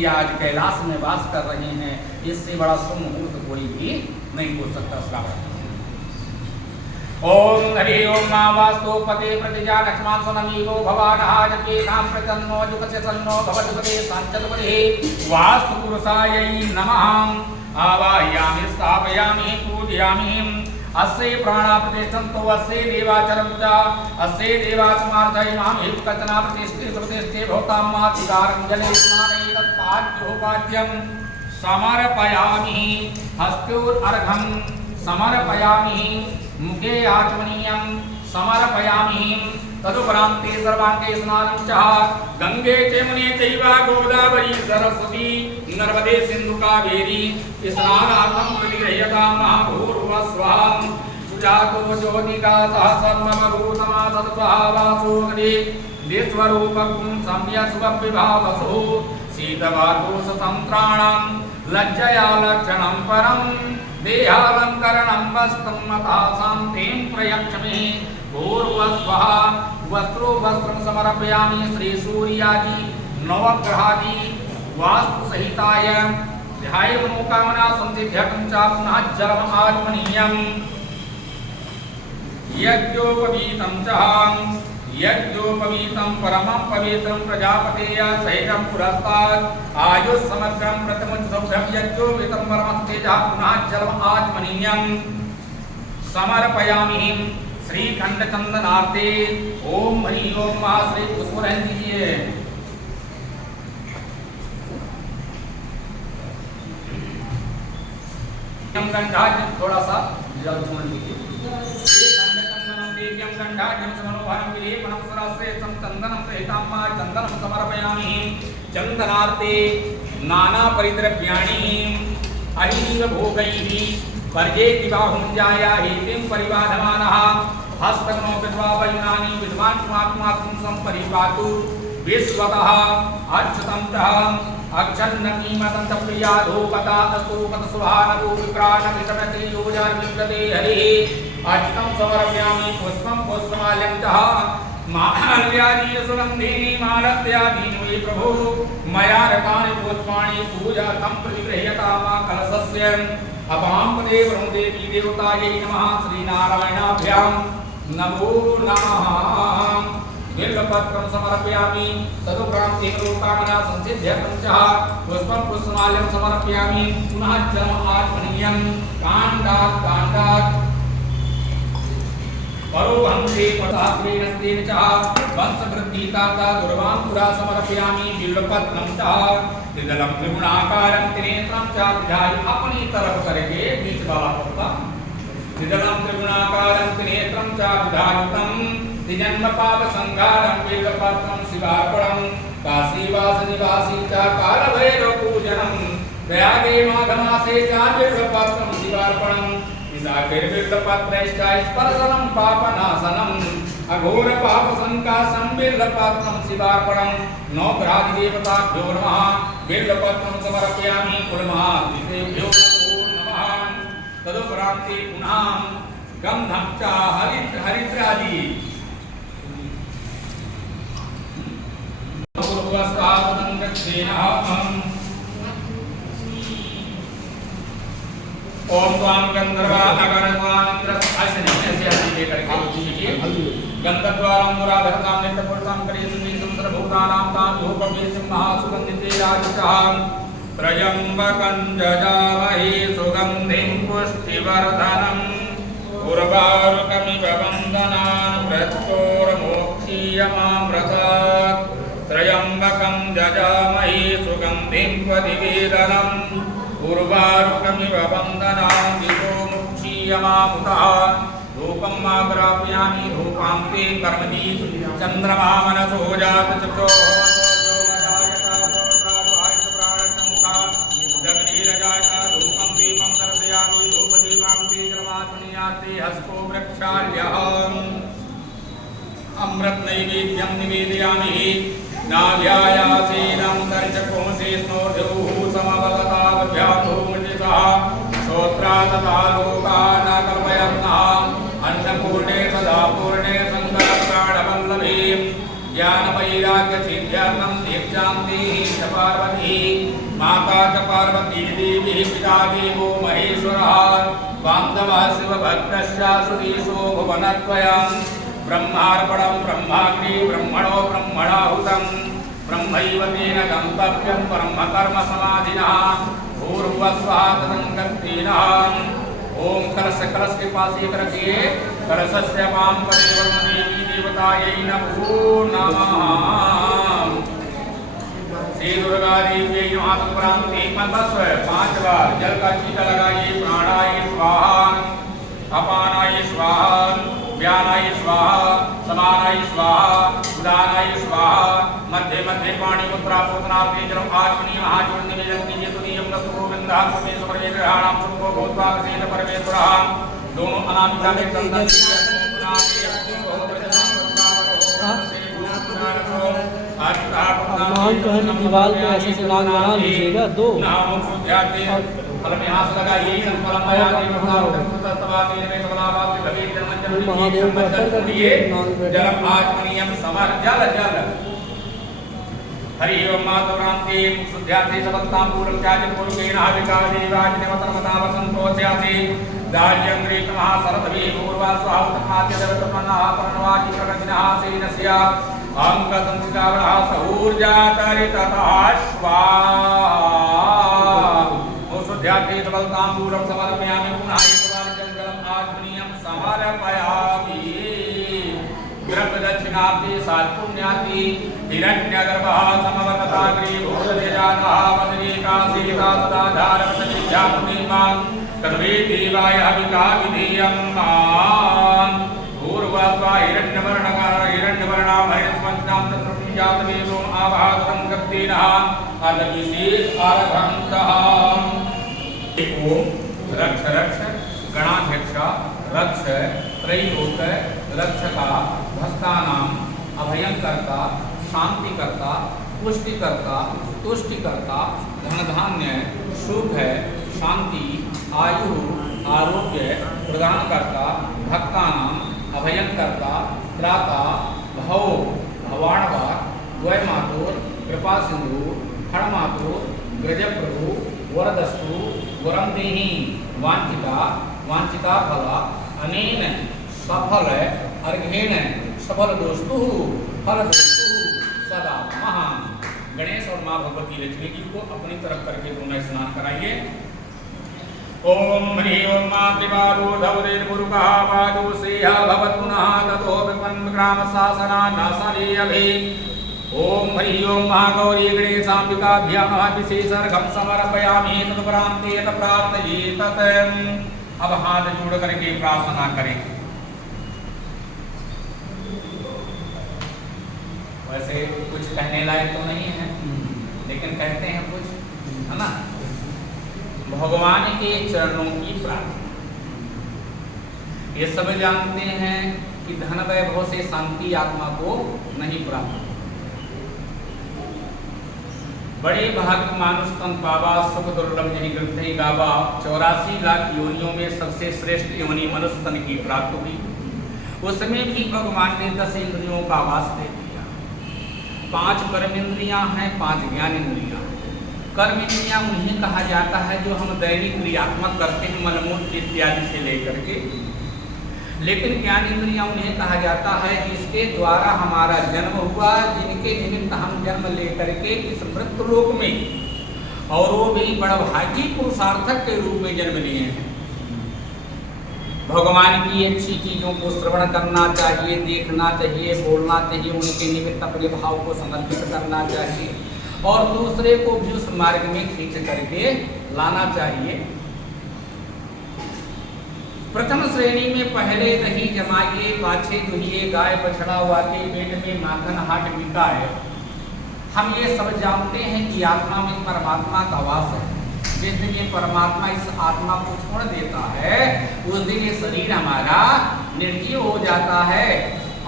जी आज कैलाश में वास कर रहे हैं, इससे बड़ा शुभ मुहूर्त कोई भी नहीं हो सकता। श्रावण ओम हरि ओम नावास्तु पते प्रतिजा लक्ष्मण सोनमीगो भवानः जके नाम प्रतन्नो जुकस्य सन्नो भवतुपते सांचतपते वास्तु पुरुषायै नमः। आवाहयामि स्थापयामि पूजयामि अस्य प्राणा प्रतिष्ठन्तो अस्य देवाचरं च अस्य देवाचमार्जय मां हेतुकल्पना प्रतिष्ठे भवतां मातिकारं जले स्नानैतत् पाद्योपाद्यं समर्पयामि हस्तोर्घं समर्पयामि मुखे आचमनीयं समर्पयामि तदुपरान्ते सर्वाङ्गे स्नानं च गंगे चैमुने चैव गोदावरी सरस्वती नर्मदे सिन्धु कावेरी स्नानार्थं प्रतिगृह्यतां महाभूर्भुवस्वः सुजातो ज्योतिका सहस्रमभूतमा सत्स्वभावासुगति निस्वरूपं सम्यक् शीतवातोषतन्त्राणां लज्जया लक्षणं परं देहालंकरणं वस्त्रं मतासां तें प्रयक्षमे भूर्भुवस्वः वस्त्रो वस्त्रं समर्पयामि श्री सूर्यादि नवग्रहादि वास्तु सहिताय ध्याय मनोकामना संसिद्ध्यर्थं च पुनः जलम् आचमनीयम् यज्ञोपवीतं च यज्ञोपवीतं परमं पवित्रं प्रजापतेय सहितं पुरस्तात् आयुष्समग्रं प्रथमोत्सवं यज्ञोपवीतं परमं तेजः पुनः जलम् आचमनीयं समर्पयामि श्रीखंड चंदनार्थे ओम हरि ओम महाश्री पुष्प रहन दीजिए। गंधाज्ञ थोड़ा सा जल चुमन दीजिए। श्रीखंड चंदनम देव्यम गंधाज्ञम समनोभारम विलेपनम सराश्रेष्ठम चंदनम सहिताम्मा चंदनम समर्पयामि चंदनार्थे नाना परिद्रव्याणि अहीव भोगैः वर्जेति बाहुञ्जाया हेतिं परिबाधमानः हस्तग्नो विद्वावयुनानि विद्वान् पुमात्मात्मं सम्परिपातु विश्वतः अच्युतं च अक्षन्नमीमतं प्रिया धूपता अस्तूपत सुहानभू विक्राणवितमति योजार्विद्यते हरिः अच्युतं समर्पयामि पुष्पं पुष्पमाल्यं च माल्यादि सुगन्धीनि मालत्यादीनि वै प्रभो मया रतानि पुष्पाणि पूजार्थं प्रतिगृह्यतां कलशस्य अपाम्पदे ब्रह्मदेवी देवतायै नमः श्रीनारायणाभ्यां नमो नमः। बिल्वपत्रं समर्पयामि तदुपरान्ते मनोकामना संसिद्ध्यर्थं च पुष्पं पुष्पमाल्यं समर्पयामि पुनः जलम् आचमनीयं काण्डात् परोहंसे पदाश्रेणस्तेन च वंशवृद्धिताता दुर्वां पुरा समर्पयामि बिल्वपत्रं च त्रिदलं त्रिगुणाकारं त्रिनेत्रं च विधाय अपनी तरफ करके बीच वाला पत्ता त्रिदलं त्रिगुणाकारं त्रिनेत्रं च विधायुतं त्रिजन्म पाप संहारं बिल्वपत्रं शिवार्पणं काशीवास निवासी च कालभैरव पूजनं प्रयागे माघमासे च बिल्वपत्रं शिवार्पणं विशाखेर्बिल्वपत्रैश्च स्पर्शनं पापनाशनम् अघोर पाप संकाशं बिल्वपत्रं शिवार्पणं नवग्रहादिदेवताभ्यो नमः बिल्वपत्रं समर्पयामि कुलमादिदेभ्यो नमः। तदुपरान्ते पुनः गन्धं च हरिद्रादि पूर्वस्तावतं गच्छेनः ओम त्वां गंधर्वा अगणवानिन्द्रस्यासिने करके लीजिए। गंधद्वारं मुराधरतां नित्यपुरुषां करेसुमी सुंदरभूतानां तां धूपमेषं महासुगन्धिते राजसः त्र्यम्बकं जजामहे सुगन्धिं पुष्टिवर्धनम् उर्वारुकमिव वन्दनान् मृत्योर्मोक्षीयमामृतात् त्र्यम्बकं जजामहे सुगन्धिं प्रतिवेदनम् उर्वारुकमिव वन्दनां विभोमुक्षीयमामुतः धूपं माग्रापयामि धूपान्ते कर्मणि चन्द्रमा मनसो जातचक्षो धूपं दीपं दर्शयामि धूपदीपान्ते जलमात्मनीयाते हस्तो वृक्षाल्यः अमृत नैवेद्यं निवेदयामि नाभ्यायासेनं दर्शकोंसे स्नोर्धुः समवगताभ्याधूमृतिसः श्रोत्राततालोकान् कल्पयन्नः अन्नपूर्णे सदा पूर्णे सङ्करप्राणवल्लभे ज्ञान वैराग्य सिद्ध्यर्थम दीक्षां देहि च पार्वती माता च पार्वती देवी पिता देवो महेश्वरः बान्धवः शिवभद्रश्च सुरेशो भुवनद्वयम् ब्रह्मार्पणं ब्रह्माग्नि ब्रह्मणो ब्रह्मणाहुतं ब्रह्मैव तेन गन्तव्यं ब्रह्मकर्म समाधिनः भूर्भुवस्वः तदङ्गत्तेनः। ओम कलश कलश के पास एक रखिए। कलशस्य पाम परिवर्तन देवी देवतायै नमो नमः। श्री दुर्गा देवी नमः तत्परांति बस 5 बार जल का छींटा लगाइए। प्राणाय स्वाहा, अपानाय स्वाहा, व्यानाय स्वाहा, समानाय स्वाहा, उदानाय स्वाहा। मध्य मध्य पाणी मुद्रा पोतनार्थे जलम आत्मनि महाजन निवेदन कीजिए। तुनियम नस्तु गोविंदः परमेश्वर परमेश्वराणाम सुखो भूत्वा प्रसीद परमेश्वरः। दोनों अनामिका में चंदन दीवार पे ऐसे से नाग बना लीजिएगा 2 महादेव हरि ओम मातुरांते शुद्ध्याते सबतां पूर्वं चाज पूर्वेण हविकादेवाज निवतमता वसंतोस्याति दाज्यं ग्रीतमः सरदभि पूर्वा स्वाहुतमाद्य देवतमनः प्रणवाचि प्रगतिनः सेनस्या अंक संस्कारः सहूर्जातरिततः स्वाहा। शुद्ध्याते सबतां पूर्वं समर्पयामि पुनः एकवारं जलम् आग्नेयं समर्पयामि। दक्षिणार्थी सात्पुण्यार्थी हिरण्यगर्भः समवर्तताग्री भूतदेजानः वदनीका सीता सदा धारवतनीध्यात्मीमां कद्वे देवाय हविका विधीयम्। पूर्वस्वा हिरण्यवर्णां हरिस्वन्तां तत्प्रति जातवेदों आवाहतं गत्तेनः अदविशेष आरभन्तः। ओम रक्ष रक्ष गणाध्यक्ष रक्ष त्रैलोक रक्षका भक्तानां अभयंकर्ता शांतिकर्ता पुष्टिकर्ता तुष्टिकर्ता धन धान्य सुख शांति आयु आरोग्य प्रदान करता भक्तानां अभयंकर्ता त्राता भव भवाणवार द्वयमातुर कृपा सिंधु फणमातुर गजप्रभु वरदस्तु वरं देहि वांछिता वांछिता फला अनेन सफल अर्घेण सफल दोस्तु फल दोस्तु सदा महा। गणेश और माँ भगवती लक्ष्मी जी को अपनी तरफ करके दोनों स्नान कराइए। ओम ह्रीं ओम मातृवादो धवरेर गुरुकः वादो श्रेयः भवतुनः ततो विपन्न ग्राम शासना नासने अभि। ओम ह्रीं ओम महागौरी गणेशाम्बिकाभ्यां विशेषर्घं समर्पयामि। तत्परान्ते प्रार्थये तत्। अब हाथ जोड़ करके प्रार्थना करें। वैसे कुछ कहने लायक तो नहीं है लेकिन कहते हैं कुछ, है ना। भगवान के चरणों की प्रार्थना। ये सब जानते हैं कि धन वैभव से शांति आत्मा को नहीं प्राप्त। बड़े भाग्य मानुष तन पावा सुख दुर्लभ जहि ग्रंथि गावा। 84 लाख योनियों में सबसे श्रेष्ठ योनि मनुष्य तन की प्राप्त हुई। उसमें भी भगवान ने 10 इंद्रियों का आवास दे दिया। 5 कर्म इंद्रियां हैं, 5 ज्ञान इंद्रियां। कर्म इंद्रियां उन्हें कहा जाता है जो हम दैनिक क्रियात्मक करते हैं मलमूत्र इत्यादि से लेकर के। लेकिन ज्ञान इंद्रियां उन्हें कहा जाता है जिसके द्वारा हमारा जन्म हुआ, जिनके निमित्त हम जन्म लेकर के इस मृत्युलोक में, और वो भी बड़ा भागी पुरुषार्थक के रूप में जन्म लिए हैं। भगवान की अच्छी चीजों को श्रवण करना चाहिए, देखना चाहिए, बोलना चाहिए, उनके निमित्त अपने भाव को समर्पित करना चाहिए और दूसरे को भी उस मार्ग में खींच करके लाना चाहिए। प्रथम श्रेणी में पहले दही जमाइए, पाछे दुहिए, गाय बछड़ा वाके, पेट में माखन हाट बिकाए। हम ये सब जानते हैं कि आत्मा में परमात्मा का वास है। जिस दिन ये परमात्मा इस आत्मा को छोड़ देता है उस दिन ये शरीर हमारा निर्जीव हो जाता है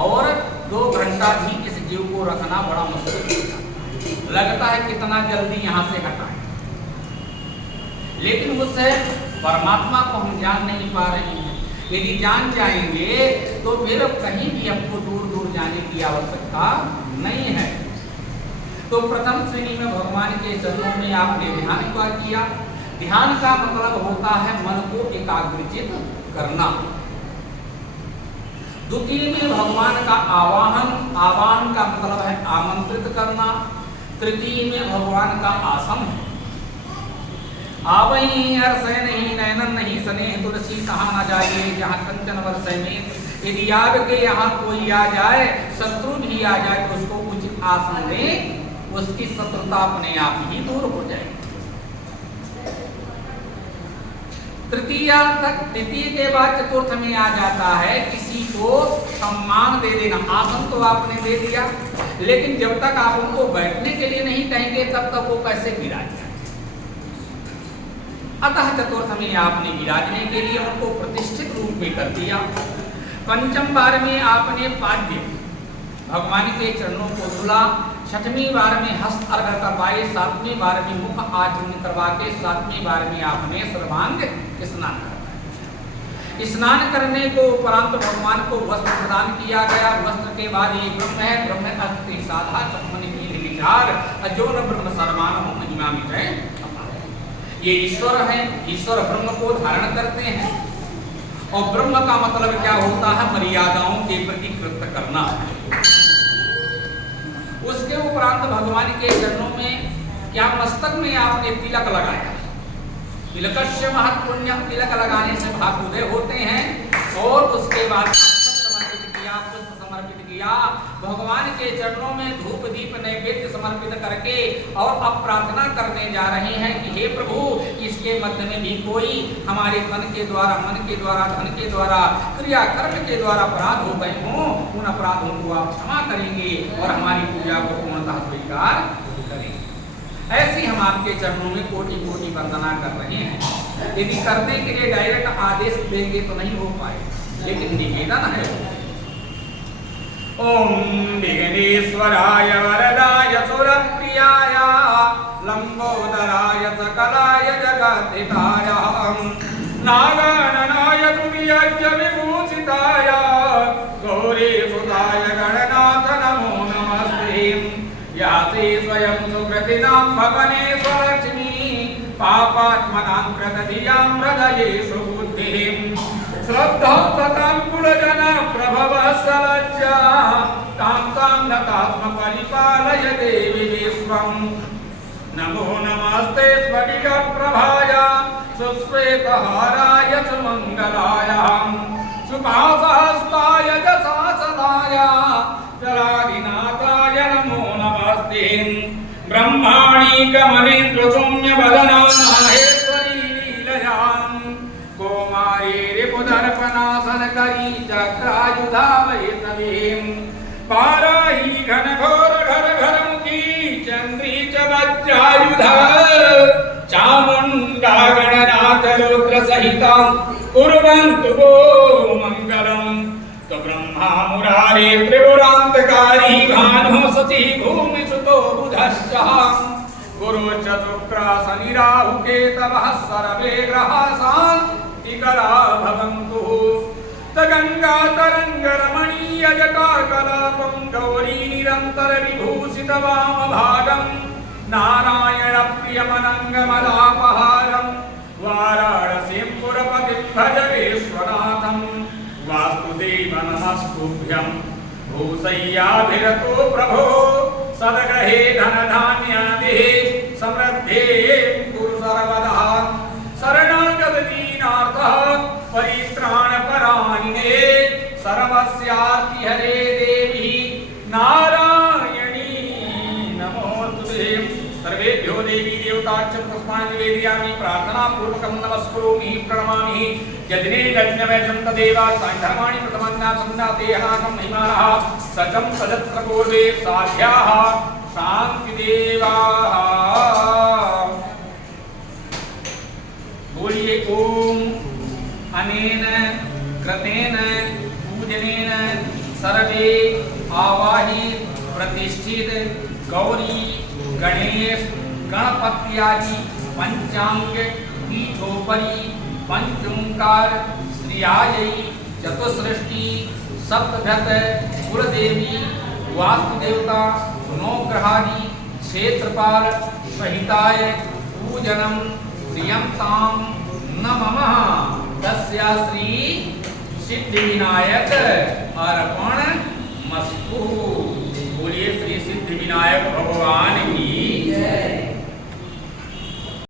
और 2 घंटा भी इस जीव को रखना बड़ा मुश्किल हो जाता है। लगता है कितना जल्दी यहाँ से हटाएं, लेकिन उस परमात्मा को हम जान नहीं पा रहे हैं। यदि जान जाएंगे तो फिर कहीं भी हमको दूर दूर जाने की आवश्यकता नहीं है। तो प्रथम श्रेणी में भगवान के चरणों में आपने ध्यान का किया। ध्यान का मतलब होता है मन को एकाग्रचित करना। द्वितीय में भगवान का आवाहन, आवाहन का मतलब है आमंत्रित करना। तृतीय में भगवान का आसन है। आवई हर्षय नहीं नयनन नहीं स्नेह तुलसी कहाँ न जाइए जहाँ कंचन वर्षय में। यदि आपके यहाँ कोई आ जाए, शत्रु भी आ जाए तो उसको उचित आसन दें, उसकी शत्रुता अपने आप ही दूर हो जाएगी। तृतीय के बाद चतुर्थ में आ जाता है किसी को सम्मान दे देना। आसन तो आपने दे दिया, लेकिन जब तक आप उनको बैठने के लिए नहीं कहेंगे तब तक वो कैसे विराज जाए। अतः चतुर्थ में आपने विराजने के लिए उनको प्रतिष्ठित रूप में कर दिया। पंचम बार में आपने पाद्य भगवान के चरणों को धुला। छठवीं बार में हस्त अर्घ करवाए। सातवीं बार में मुख आचमन करवा के 7वीं बार में आपने सर्वांग स्नान करवाया। स्नान करने को उपरांत भगवान को वस्त्र प्रदान किया गया। वस्त्र के बाद ये ब्रह्म है, ब्रह्म अस्ति साधा चमन की विचार अजोन ब्रह्म सर्वान महिमा मिटे। ये ईश्वर है, ईश्वर ब्रह्म को धारण करते हैं। और ब्रह्म का मतलब क्या होता है? मर्यादाओं के प्रति कृत्य करना। उसके उपरांत भगवान के चरणों में क्या मस्तक में आपने तिलक लगाया। तिलकस्य महत्पुण्यम, तिलक लगाने से भागोदय होते हैं। और उसके बाद समर्पित किया, पुष्प समर्पित किया। भगवान के चरणों में धूप दीप नैवेद्य समर्पित करके और अब प्रार्थना करने जा रहे हैं कि हे प्रभु, इसके मध्य में भी कोई हमारे तन के द्वारा, मन के द्वारा, धन के द्वारा, क्रिया कर्म के द्वारा अपराध हो गए हों, उन अपराधों को आप क्षमा करेंगे और हमारी पूजा को पूर्णतः स्वीकार करेंगे। ऐसे हम आपके चरणों में कोटि कोटि वंदना कर रहे हैं। यदि करने के लिए डायरेक्ट आदेश देंगे तो नहीं हो पाए, लेकिन निवेदन है। ओम विघ्नेश्वराय वरदाय सुरप्रियाय लंबोदराय सकलाय जगद्धिताय नागाननाय तुर्यज्ञ विभूषिताय गौरीसुताय गणनाथ नमो नमस्ते। याति स्वयं सुकृतिनां भवनेश्वरलक्ष्मी पापात्मनां प्रदधियां हृदयेषु बुद्धिं श्रद्धा ततां कुलजन प्रभव सलज्जा तां तां नतात्म परिपालय देवी विश्वं। नमो नमस्ते स्फटिक प्रभाय सुश्वेतहाराय सुमंगलाय सुपासहस्ताय जसासनाय जलादिनाथाय नमो नमस्ते। ब्रह्माणि कमलेन्द्र सौम्य वदना माहेश्वरी लीलयां कौमारी रिपुदर्पणासन करी चक्रायुधा वैष्णवीं पाराही घनघोर घर घर मुखी चंद्री च वज्रायुधा चामुंडा गणनाथ रुद्र सहिता कुर्वन्तु वो मंगलम्। तो ब्रह्मा मुरारी त्रिपुरांतकारी भानु सती भूमि सुतो बुधश्च गुरु चतुक्र शनि राहु केतवः सर्वे ग्रहा शान्तिकरा भवन्तु। गंगा तरंग रमणीय जटाकलापं गौरी निरंतर विभूषित वामभागं नारायण प्रियमनंगमलापहारं वाराणसीं पुरपतिं भज विश्वनाथं। वासुदेव नमस्तुभ्यं भूसय्याभिरतो प्रभो सदग्रहे धनधान्यादि समृद्धे कुरु सर्वदा। शरणागत दीनार्थः परित्राणपरायणे सर्वस्यार्ति हरे देवी नारायणी नमोस्तुते। सर्वेभ्यो देवी देवताभ्यो पुष्पाणि निवेदयामि प्रार्थना पूर्वकं नमस्करोमि प्रणमामि। यज्ञे यज्ञमयं तदेव धर्माणि प्रथमन्नासन्नातेहनाकं महिमानः सचं सदत्र पूर्वे साध्याः शान्तिदेवाः। बोलिए ओम अनेन कृतेन पूजनेन सर्वे आवाहित प्रतिष्ठित गौरी गणेश गणपत्यादि पंचांग पीठोपरि पंचोंकार श्रीयायै चतुसृष्टि सप्तभ्यत कुलदेवी वास्तु देवता नौ ग्रहादि क्षेत्रपाल सहिताय पूजनम प्रियंताम न मम तस्या श्री सिद्धि विनायक अर्पण मस्तु। बोलिए श्री सिद्धि विनायक भगवान